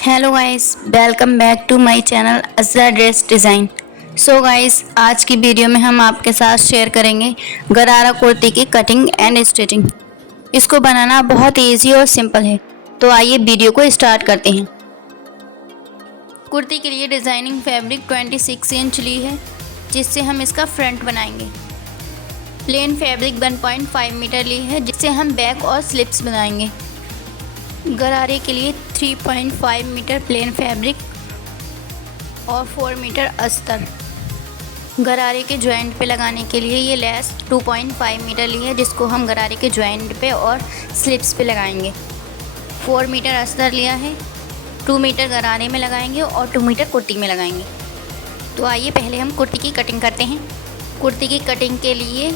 Hello guys, welcome back to my channel Azra dress design. So guys, आज की video में हम आपके साथ शेयर करेंगे गरारा कुर्ती की कटिंग एंड स्टिचिंग। इसको बनाना बहुत इजी और सिंपल है, तो आइए वीडियो को स्टार्ट करते हैं। कुर्ती के लिए डिज़ाइनिंग फैब्रिक 26 इंच ली है, जिससे हम इसका फ्रंट बनाएंगे। प्लेन फैब्रिक 1.5 मीटर ली है, जिससे हम बैक और स्लिप्स बनाएंगे। गरारे के लिए 3.5 मीटर प्लेन फैब्रिक और 4 मीटर अस्तर। गरारे के जॉइंट पे लगाने के लिए ये लेस 2.5 मीटर ली है, जिसको हम गरारे के जॉइंट पे और स्लिप्स पे लगाएंगे। 4 मीटर अस्तर लिया है, 2 मीटर गरारे में लगाएंगे और 2 मीटर कुर्ती में लगाएंगे। तो आइए पहले हम कुर्ती की कटिंग करते हैं। कुर्ती की कटिंग के लिए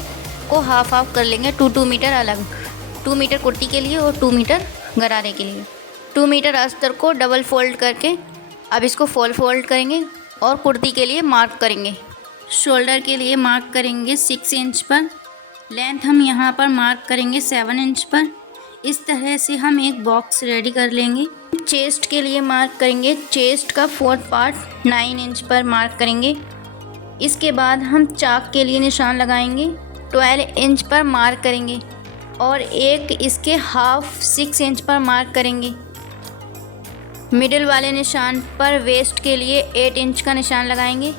को हाफ हाफ कर लेंगे, 2 मीटर अलग, 2 मीटर कुर्ती के लिए और 2 मीटर गरारे के लिए। 2 मीटर अस्तर को डबल फोल्ड करके अब इसको फोल्ड करेंगे और कुर्ती के लिए मार्क करेंगे। शोल्डर के लिए मार्क करेंगे 6 इंच पर। लेंथ हम यहाँ पर मार्क करेंगे 7 इंच पर। इस तरह से हम एक बॉक्स रेडी कर लेंगे। चेस्ट के लिए मार्क करेंगे, चेस्ट का 4th पार्ट 9 इंच पर मार्क करेंगे। इसके बाद हम चाक के लिए निशान लगाएंगे, 12 इंच पर मार्क करेंगे और एक इसके हाफ 6 इंच पर मार्क करेंगे। मिडिल वाले निशान पर वेस्ट के लिए 8 इंच का निशान लगाएंगे।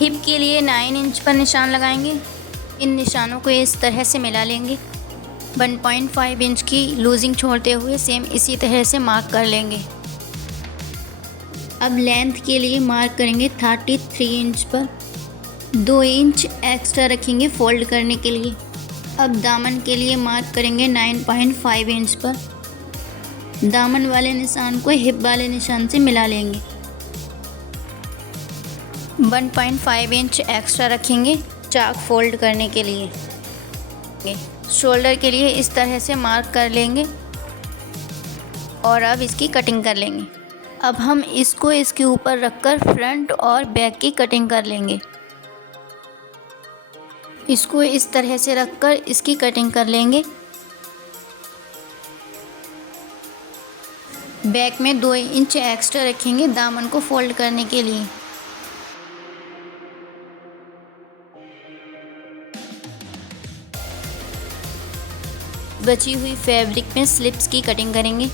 हिप के लिए 9 इंच पर निशान लगाएंगे। इन निशानों को इस तरह से मिला लेंगे। 1.5 इंच की लूजिंग छोड़ते हुए सेम इसी तरह से मार्क कर लेंगे। अब लेंथ के लिए मार्क करेंगे 33 इंच पर। 2 इंच एक्स्ट्रा रखेंगे फोल्ड करने के लिए। अब दामन के लिए मार्क करेंगे 9.5 इंच पर। दामन वाले निशान को हिप वाले निशान से मिला लेंगे। 1.5 इंच एक्स्ट्रा रखेंगे चाक फोल्ड करने के लिए। शोल्डर के लिए इस तरह से मार्क कर लेंगे और अब इसकी कटिंग कर लेंगे। अब हम इसको इसके ऊपर रखकर फ्रंट और बैक की कटिंग कर लेंगे। इसको इस तरह से रखकर इसकी कटिंग कर लेंगे। बैक में 2 इंच एक्स्ट्रा रखेंगे दामन को फोल्ड करने के लिए। बची हुई फैब्रिक में स्लिप्स की कटिंग करेंगे।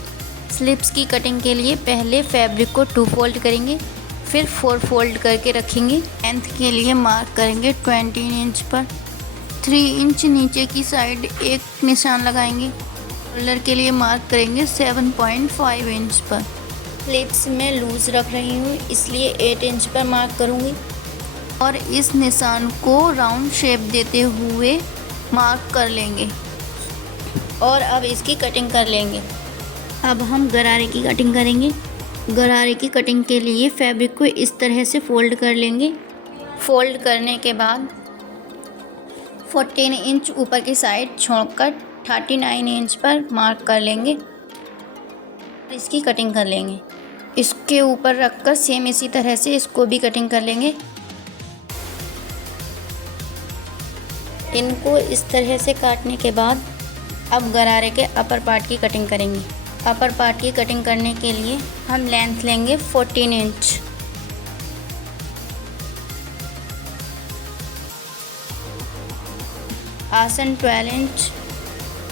स्लिप्स की कटिंग के लिए पहले फैब्रिक को 2 फोल्ड करेंगे, फिर 4 फोल्ड करके रखेंगे। लेंथ के लिए मार्क करेंगे 20 इंच पर। 3 इंच नीचे की साइड एक निशान लगाएंगे। शोल्डर के लिए मार्क करेंगे 7.5 इंच पर। स्लिप्स में लूज रख रही हूँ, इसलिए 8 इंच पर मार्क करूँगी और इस निशान को राउंड शेप देते हुए मार्क कर लेंगे और अब इसकी कटिंग कर लेंगे। अब हम गरारे की कटिंग करेंगे। गरारे की कटिंग के लिए फैब्रिक को इस तरह से फोल्ड कर लेंगे। फोल्ड करने के बाद 14 इंच ऊपर की साइड छोड़कर 39 इंच पर मार्क कर लेंगे। इसकी कटिंग कर लेंगे। इसके ऊपर रखकर सेम इसी तरह से इसको भी कटिंग कर लेंगे। इनको इस तरह से काटने के बाद अब गरारे के अपर पार्ट की कटिंग करेंगे। अपर पार्ट की कटिंग करने के लिए हम लेंथ लेंगे 14 इंच। आसन 12 इंच।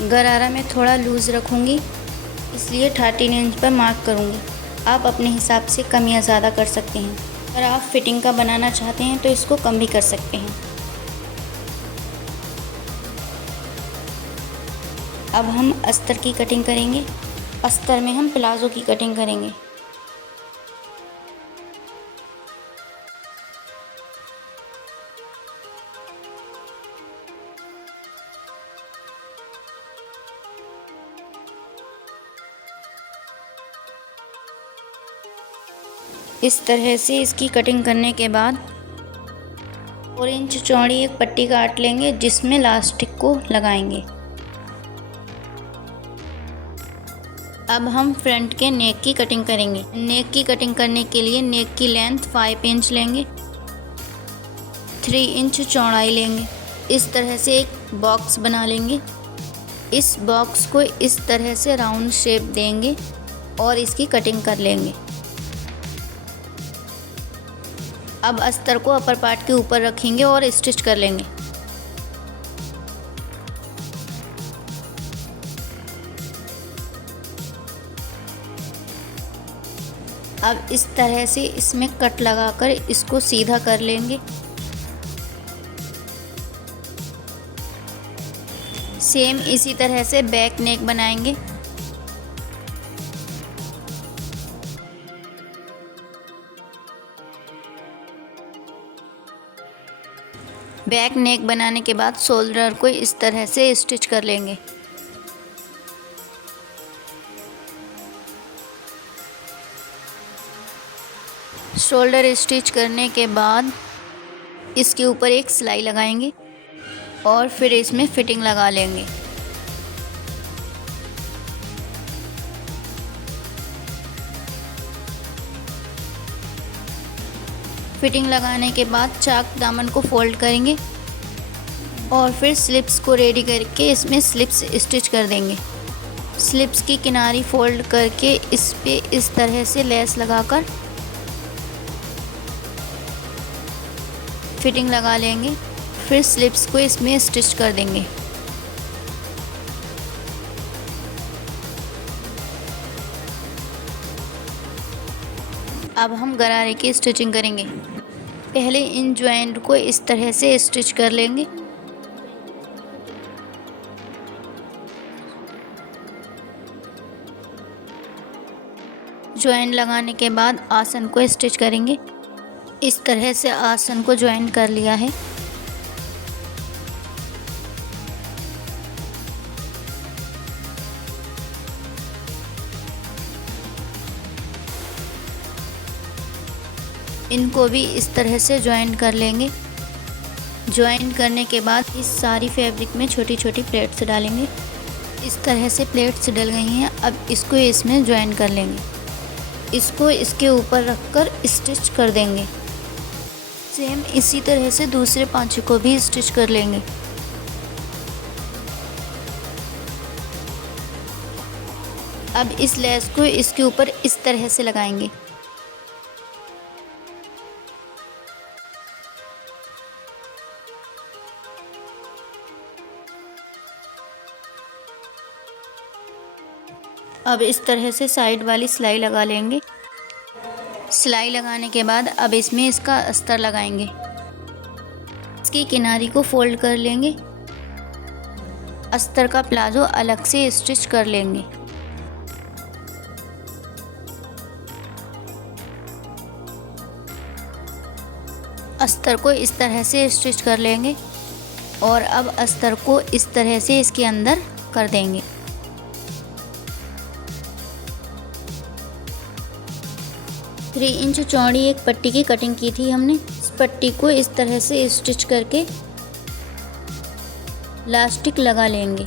गरारा में थोड़ा लूज़ रखूँगी, इसलिए 13 इंच पर मार्क करूँगी। आप अपने हिसाब से कम या ज़्यादा कर सकते हैं। अगर आप फिटिंग का बनाना चाहते हैं तो इसको कम भी कर सकते हैं। अब हम अस्तर की कटिंग करेंगे। अस्तर में हम प्लाजो की कटिंग करेंगे। इस तरह से इसकी कटिंग करने के बाद 4 इंच चौड़ी एक पट्टी काट लेंगे, जिसमें लास्टिक को लगाएंगे। अब हम फ्रंट के नेक की कटिंग करेंगे। नेक की कटिंग करने के लिए नेक की लेंथ 5 इंच लेंगे, 3 इंच चौड़ाई लेंगे। इस तरह से एक बॉक्स बना लेंगे। इस बॉक्स को इस तरह से राउंड शेप देंगे और इसकी कटिंग कर लेंगे। अब अस्तर को अपर पार्ट के ऊपर रखेंगे और स्टिच कर लेंगे। अब इस तरह से इसमें कट लगाकर इसको सीधा कर लेंगे। सेम इसी तरह से बैक नेक बनाएंगे। बैक नेक बनाने के बाद शोल्डर को इस तरह से स्टिच कर लेंगे। शोल्डर स्टिच करने के बाद इसके ऊपर एक सिलाई लगाएंगे और फिर इसमें फिटिंग लगा लेंगे। फिटिंग लगाने के बाद चाक दामन को फोल्ड करेंगे और फिर स्लिप्स को रेडी करके इसमें स्लिप्स स्टिच कर देंगे। स्लिप्स की किनारी फोल्ड करके इस पे इस तरह से लेस लगाकर फिटिंग लगा लेंगे। फिर स्लिप्स को इसमें स्टिच कर देंगे। अब हम गरारे की स्टिचिंग करेंगे। पहले इन जॉइंट को इस तरह से स्टिच कर लेंगे। जॉइंट लगाने के बाद आसन को स्टिच करेंगे। इस तरह से आसन को जॉइंट कर लिया है। इनको भी इस तरह से जॉइंट कर लेंगे। जॉइंट करने के बाद इस सारी फैब्रिक में छोटी छोटी प्लेट्स डालेंगे। इस तरह से प्लेट्स डल गई हैं। अब इसको इसमें जॉइंट कर लेंगे। इसको इसके ऊपर रखकर स्टिच कर देंगे। सेम इसी तरह से दूसरे पांचों को भी स्टिच कर लेंगे। अब इस लेस को इसके ऊपर इस तरह से लगाएंगे। अब इस तरह से साइड वाली सिलाई लगा लेंगे। सिलाई लगाने के बाद अब इसमें इसका अस्तर लगाएंगे। इसकी किनारी को फोल्ड कर लेंगे। अस्तर का प्लाजो अलग से स्टिच कर लेंगे। अस्तर को इस तरह से स्टिच कर लेंगे और अब अस्तर को इस तरह से इसके अंदर कर देंगे। थ्री इंच चौड़ी एक पट्टी की कटिंग की थी हमने। इस पट्टी को इस तरह से स्टिच करके इलास्टिक लगा लेंगे।